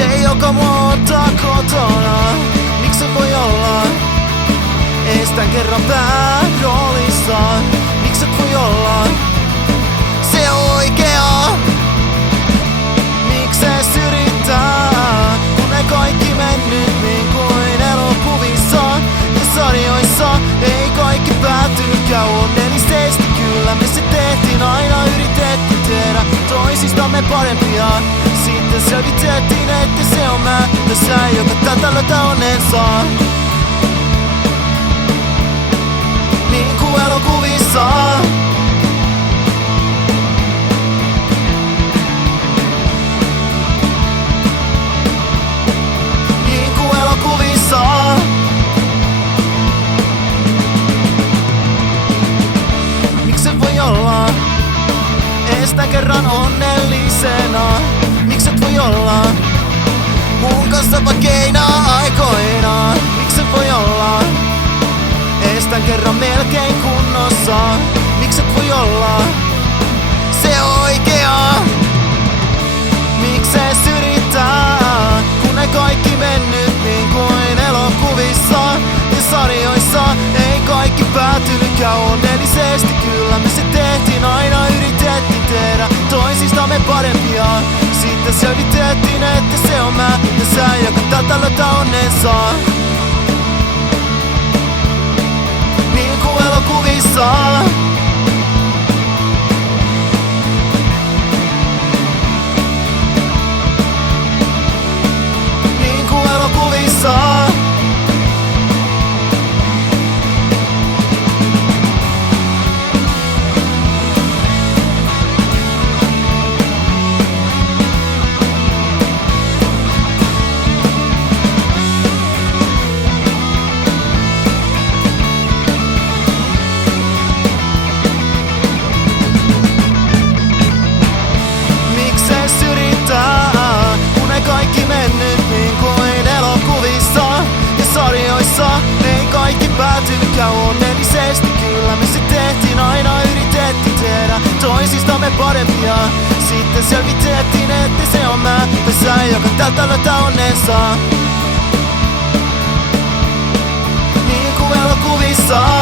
Se, joka mua ottaa kotona. Miks se voi olla? Estän kerran pääroolissa. Miks et voi olla? Se oikea. Miks ees yrittää? Kun ei kaikki mennyt niin kuin elokuvissa ja sarjoissa. Ei kaikki päättynytkään onnellisesti. Kyllä me se tehtiin, aina yritettiin tehdä toisistamme parempia. Sitten selvitettiin, että se on mä ja sä, joka tätä löytää onnensa. Niin kuin elokuvissa. Niin kuin elokuvissa. Miks se voi olla? Estän kerran onnellisena. Miks et voi olla mun kanssa vaikeina aikoina? Miks et voi olla? Estän kerran melkein kunnossa. Miks et voi olla se oikea? Miks ees yrittää? Kun ei kaikki mennyt niin kuin elokuvissa ja sarjoissa. Ei kaikki päätynytkään onnellisesti. Kyllä me se tehtiin, aina yritettiin tehdä toisistamme parempia. Sitten selvitettiin, että se on mä ja sä, joka tätä löytää onnensa. Niin kuin elokuvissa. Niin kuin elokuvissa. Kaikki mennyt niin kuin elokuvissa ja sarjoissa. Ei kaikki päätynytkään onnellisesti. Kyllä me se tehtiin, aina yritettiin tehdä toisistamme parempia. Sitten selvitettiin, että se on mä ja sä, joka tältä löytää onnensa. Niin kuin elokuvissa.